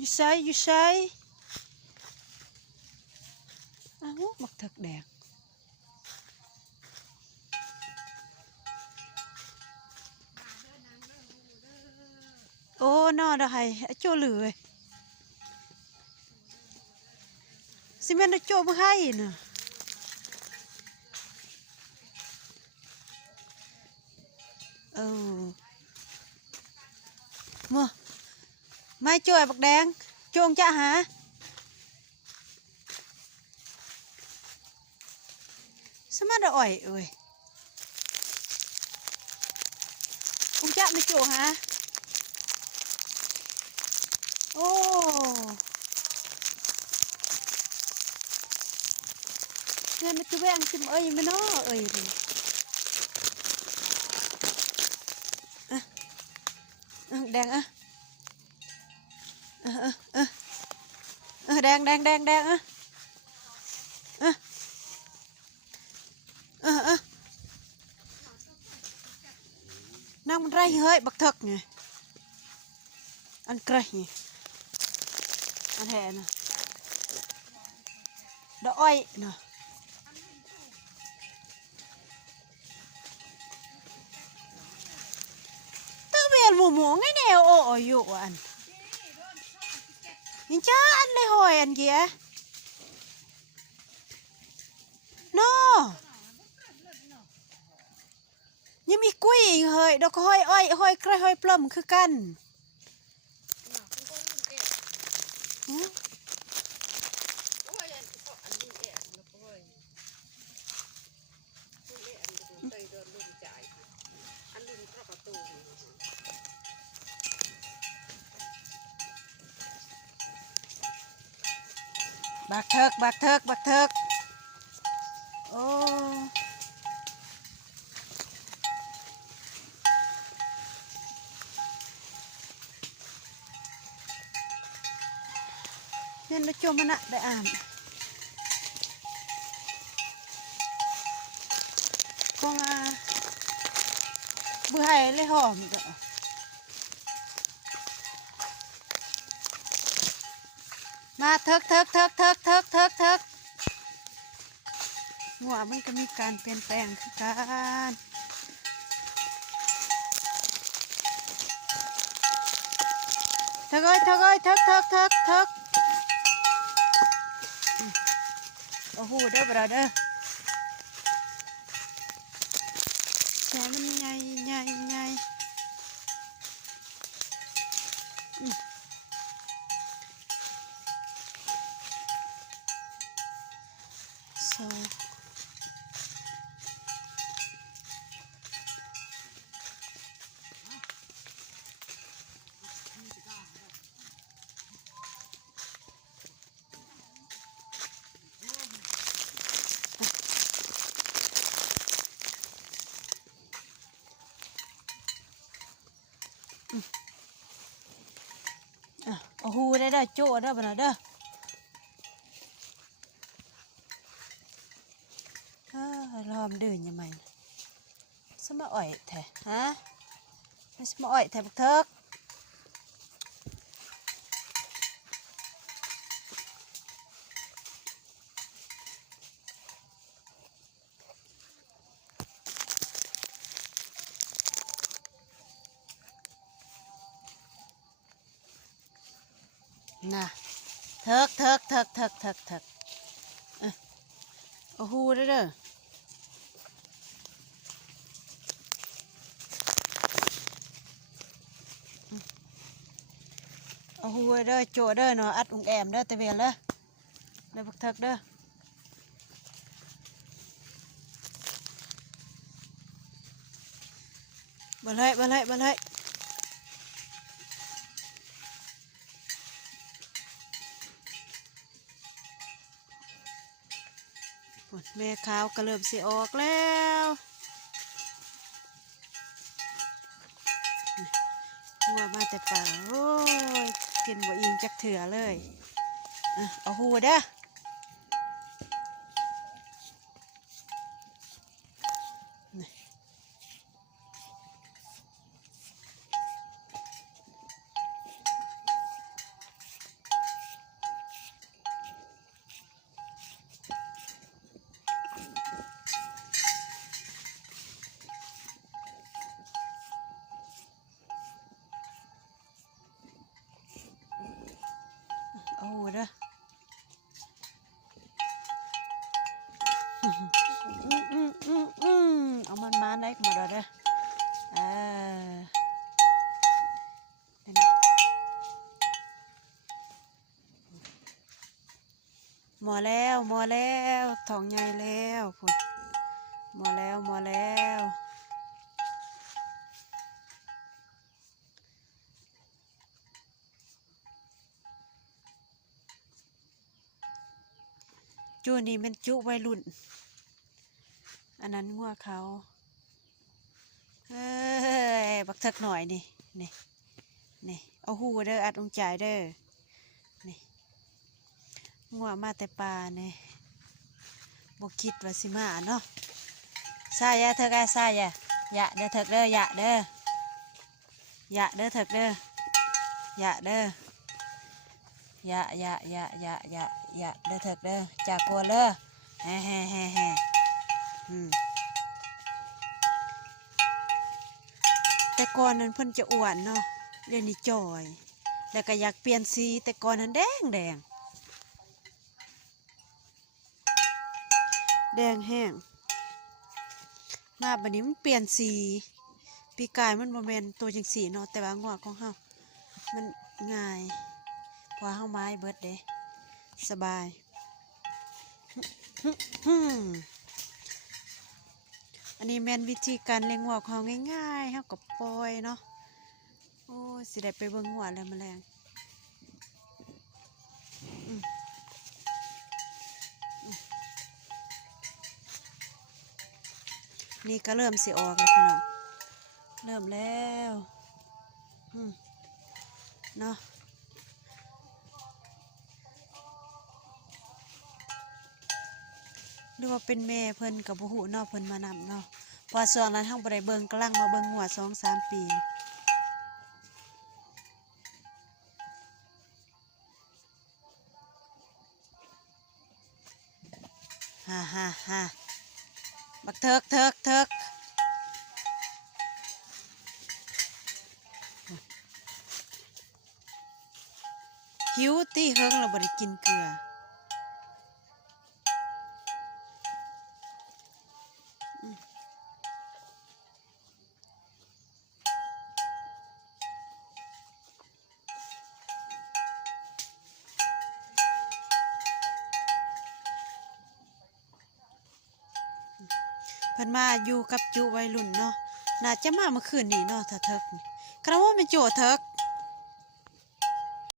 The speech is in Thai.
อยู่ใส่อยู่ใส่อ้าวบักเถิกแดงโอ้นอได้โจหลือสิแม่นโจบ่ให้น่ะมัวไม่จ่วยบักแดงจงจะหาสมาดอ่อยเอ้ยคงจะไม่โจหาโอ้เงินมันจะแบ่งจิมเอ้ยไม่น้อเอ้ยแดงแดงนั่งมันไรเฮ้ยบักเถิกไงอันไกรไงอันแห่น่ะดอกอ้อยน่ะตัวเมียหมูไงแนวโอ้ยอยู่อันยิงจ้าอันเลยหอยอันเกี้ยน้อยังมีกุ้ยเฮ้ยดอกหอยอ้อยหอยไกรหอยปล้อมคือกันบักเถิกโอ้เนี่ยเราจมมันอะได้อ่านกงเบื่อให้เลยหอมก็มาเถิกหัวมันก็มีการเปลี่ยนแปลงคือกันเถิกโอ้โหเด้อบ่เด้อแขนมันใหญ่โอ้โหได้โจ้ได้บ่เด้อรอมเดินยังไงสมาอ่อยแท้ฮะสมาอ่อยแท้บักเถิกน่ะเถิกโอ้โหได้เด้อโอ้โหเด้อโจเด้อเนาะอัดอุ้งแอมเด้อตะเวียนเลยเด้อบักเถิกเด้อบ่เลยแม่ขาวก็เริ่มสิออกแล้วหัวมาแต่ป่าโอ้ยกินบ่อิ่มจักเถื่อเลยเอาหัวเด้อ อแล้วหมอแล้วท้องใหญ่แล้วพุ่นหมอแล้วหมอแล้วจูนี่มันจุวัยรุ่นอันนั้นงัวเขาเฮ้ยบักเถิกหน่อยนี่นี่นี่เอาหูเด้ออัดองจ่ายเด้อนี่งัวมาแต่ป่าเนี่ยบกคิดว่าสิมาเนาะซายะเถิกไอ้ซายะยะเด้อเถิกเด้อยะเด้อยะเด้อเถิกเด้อยะเด้อยะยะยะยะยะยะเด้อเถิกเด้อจากกลัวเด้อแฮ่แฮ่แฮ่แฮ่แต่ก่อนนั้นเพิ่นจะอ้วนเนาะเดี๋ยวนี้จ่อยแล้วก็อยากเปลี่ยนสีแต่ก่อนนั้นแดงแดงแดงแห้งมาบัดนี้มันเปลี่ยนสีปีกายมันบ่แม่นตัวจังสีเนาะแต่ว่างอกของเฮามันง่ายเพราะเฮาไม้เบิดเด้สบายอันนี้แม่นวิธีการเลี้ยงงัวของเฮาง่ายๆเฮาก็ปล่อยเนาะโอ้ยสิได้ไปเบิ่งงัวแล้วแมลงนี่ก็เริ่มสิออกแล้วพี่น้องเริ่มแล้วเนาะหรือว่าเป็นแม่เพิ่นกับบ่ฮู้เนาะเพิ่นมานำเนาะพอส่วนนั้นเฮาบ่ได้เบิ่งกำลังมาเบิ่งหัว 2-3 ปีฮ่าบักเถิกหิวตีเฮิงเราบ่ได้กินเกลือเพิ่นมาอยู่กับจุวัยรุ่นเนาะน่าจะมาเมื่อคืนนี้เนาะถ้าเถิกคำว่าเป็นโจเถิก